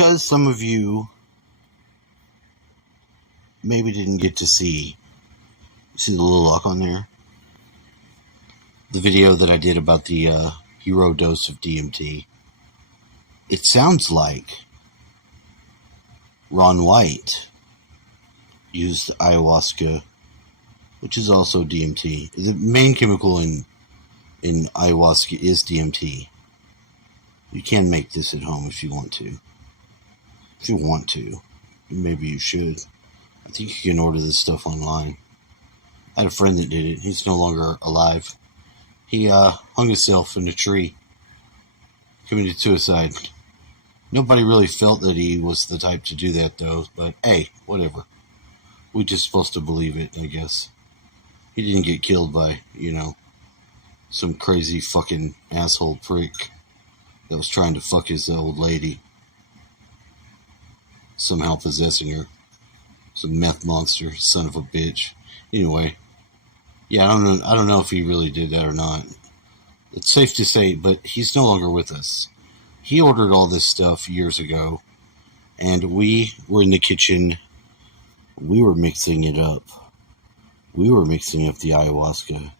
because some of you maybe didn't get to see the little lock on there, the video that I did about the hero dose of DMT, it sounds like Ron White used ayahuasca, which is also DMT. The main chemical in ayahuasca is DMT. You can make this at home if you want to. If you want to, maybe you should. I think you can order this stuff online. I had a friend that did it. He's no longer alive. He hung himself in a tree, committed suicide. Nobody really felt that he was the type to do that, though. But hey, whatever. We're just supposed to believe it, I guess. He didn't get killed by, some crazy fucking asshole prick that was trying to fuck his old lady, somehow possessing her. Some meth monster, son of a bitch. Anyway, yeah, I don't know if he really did that or not. It's safe to say, but he's no longer with us. He ordered all this stuff years ago, and we were in the kitchen. We were mixing it up. We were mixing up the ayahuasca,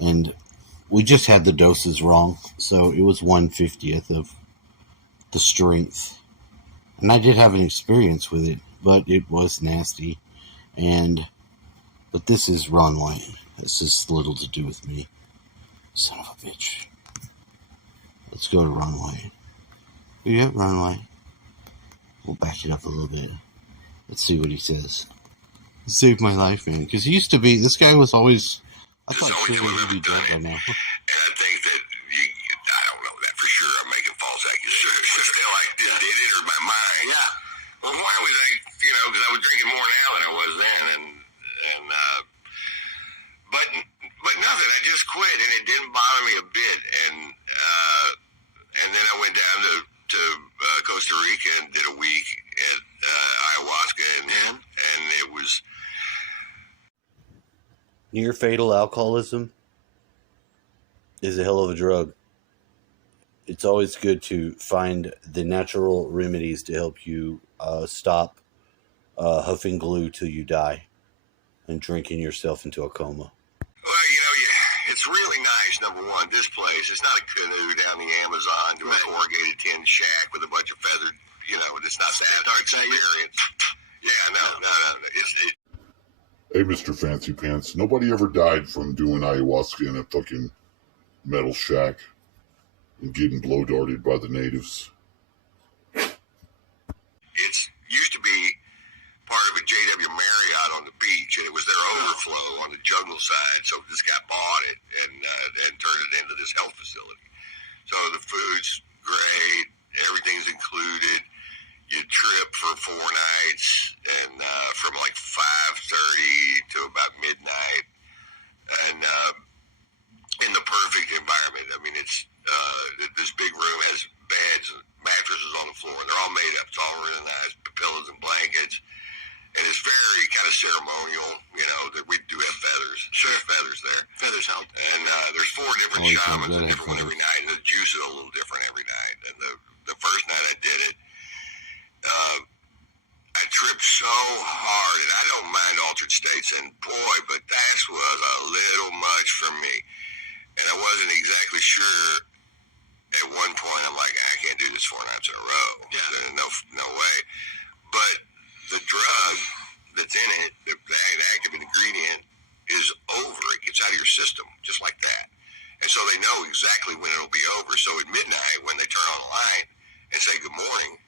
and we just had the doses wrong, so it was 1/50th of the strength. And I did have an experience with it, but it was nasty. But this is Ron White. This has little to do with me. Son of a bitch. Let's go to Ron White. Yeah, Ron White. We'll back it up a little bit. Let's see what he says. He saved my life, man. Because he used to be, this guy was always, I thought sure he'd be dead by now. And I think that, I don't know that for sure. I'm making false accusations. Still, I did it or my mind. Yeah. Well, why was I, because I was drinking more now than I was then. But nothing. I just quit, and it didn't bother me a bit. And then I went down to Costa Rica and did a week at ayahuasca, and it was near fatal alcoholism is a hell of a drug. It's always good to find the natural remedies to help you stop huffing glue till you die and drinking yourself into a coma. Well, it's really nice, number one, this place. It's not a canoe down the Amazon to a corrugated tin shack with a bunch of feathered, it's not that dark experience. Yeah, no. Hey, Mr. Fancy Pants, nobody ever died from doing ayahuasca in a fucking metal shack and getting blow darted by the natives. It used to be part of a J.W. Marriott on the beach, and it was their overflow on the jungle side, so this guy bought it and turned it into this health facility. So the food's great, everything's included. You trip for 4 nights, and from like 5:30 to about midnight, and in the perfect environment. I mean, it's this big room has beds, mattresses on the floor, and they're all made up. It's all really nice, pillows and blankets. And it's very kind of ceremonial, that we do have feathers. Sure, feathers there. Feathers help. And there's 4 different shamans, and different one every night, and the juice is a little different every night. And the first night I did it, I tripped so hard, and I don't mind altered states, and boy, but that was a little much for me. And I wasn't exactly sure. At one point, I'm like, I can't do this 4 nights in a row. Yeah. No way. But the drug that's in it, the active ingredient, is over. It gets out of your system, just like that. And so they know exactly when it'll be over. So at midnight, when they turn on the light and say good morning,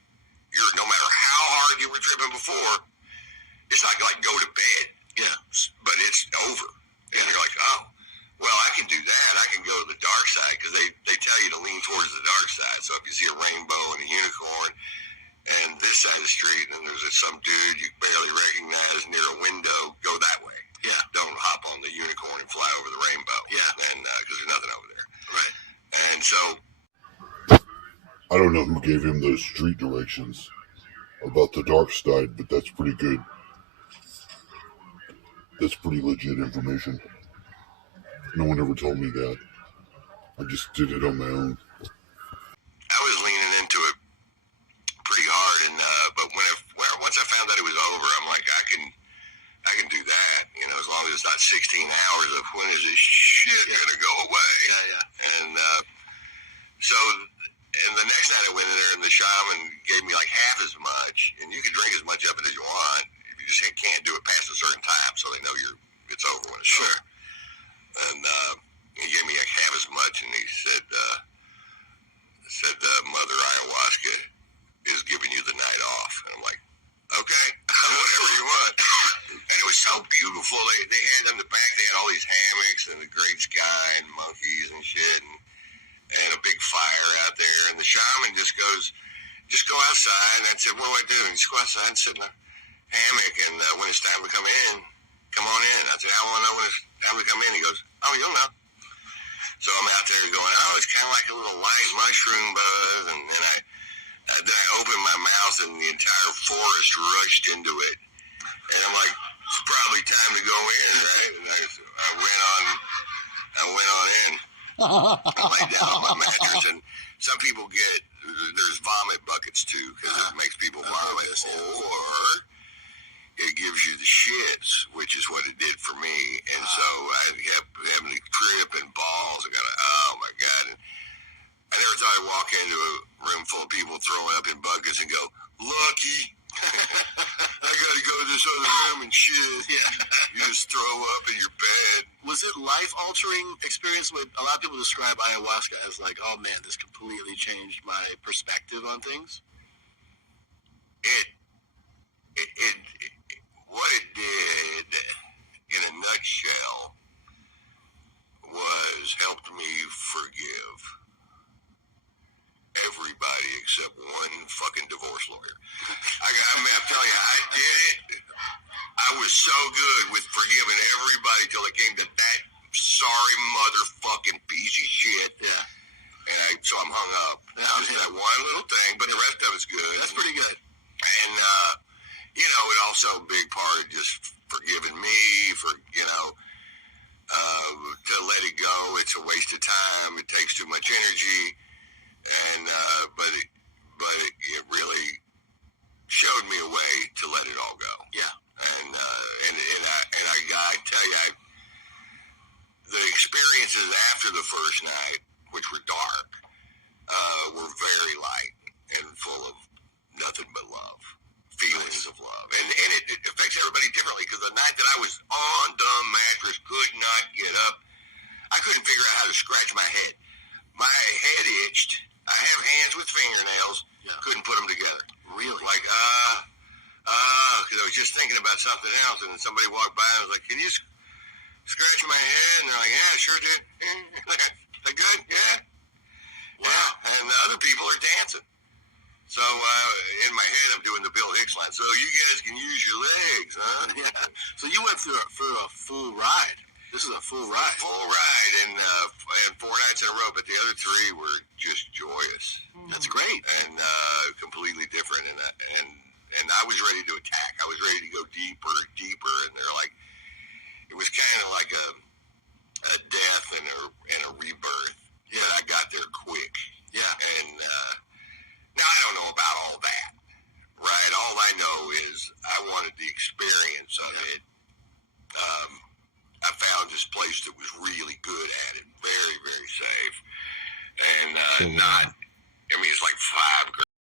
no matter how hard you were tripping before, it's not like go to bed. Yeah. But it's over. And you're like, oh, well, I can do that. I can go to the dark side, because they tell you to lean towards the dark side. So if you see a rainbow and a unicorn, and this side of the street, and there's some dude you barely recognize near a window, go that way. Yeah. Don't hop on the unicorn and fly over the rainbow. Yeah. And because there's nothing over there. Right. And so I don't know who gave him those street directions about the dark side, but that's pretty good. That's pretty legit information. No one ever told me that. I just did it on my own. I was leaning into it pretty found that it was over, I'm like, I can do that, you know, as long as it's not 16 hours of when is this shit gonna go away. And so, and the next night I went in there, and the shaman gave me like half as much, and you can drink as much of it as you want. You just can't do it past a certain time, so they know it's over when it's over. And he gave me like half as much, and he said Mother Ayahuasca is giving you the night off. And I'm like, okay, whatever you want. And it was so beautiful. They had in the back, they had all these hammocks and the great sky and monkeys and shit, and a big fire out there. And the shaman just goes, just go outside. And I said, what do I do? And just go outside and sit in a hammock, and when it's time to come in, come on in. I said, how will I know when it's time to come in? He goes, oh, you'll know. So I'm out there going, oh, it's kind of like a little light mushroom buzz. And then I opened my mouth, and the entire forest rushed into it. And I'm like, it's probably time to go in, right? And I went on in. I laid down on my mattress, and some people there's vomit buckets too, because it makes people vomit, or it gives you the shits, which is what it did for me. And so I kept having to trip and balls. Oh my God. And I never thought I'd walk into a room full of people throwing up in buckets and go, lucky. I gotta go to this other room and shit. You just throw up in your bed. Was it life-altering experience? With a lot of people describe ayahuasca as like, oh man, this completely changed my perspective on things. What it did, in a nutshell, was helped me forgive everybody except one fucking divorce lawyer. I'm telling you, I did it. I was so good with forgiving everybody till it came to that sorry motherfucking piece of shit. And so I'm hung up. That was that one little thing, but the rest of it's good. That's pretty good. And, you know, it also a big part of just forgiving me for, you know, to let it go. It's a waste of time. It takes too much energy. And, but it really showed me a way to let it all go. And I tell you, the experiences after the first night, which were dark, were very light and full of nothing but love, feelings of love. And it affects everybody differently, because the night that I was on the mattress, could not get up, I couldn't figure out how to scratch my head. My head itched. I have hands with fingernails. Couldn't put them together. Really? Like, because I was just thinking about something else, and then somebody walked by and was like, can you scratch my head? And they're like, yeah, sure did. That good? Yeah. Wow. Yeah. And the other people are dancing. So in my head, I'm doing the Bill Hicks line. So you guys can use your legs, huh? So you went through a full ride. This is a full ride. Full ride, and 4 nights in a row, but the other 3 were just joyous. That's great. And completely different. And I was ready to attack. I was ready to go deeper, and they're like, it was kind of like a death and a rebirth. Yeah, I got there quick. Yeah. And now I don't know about all that, right? All I know is I wanted the experience of it. I found this place that was really good at it, very, very safe, and not. I mean, it's like $5 grand.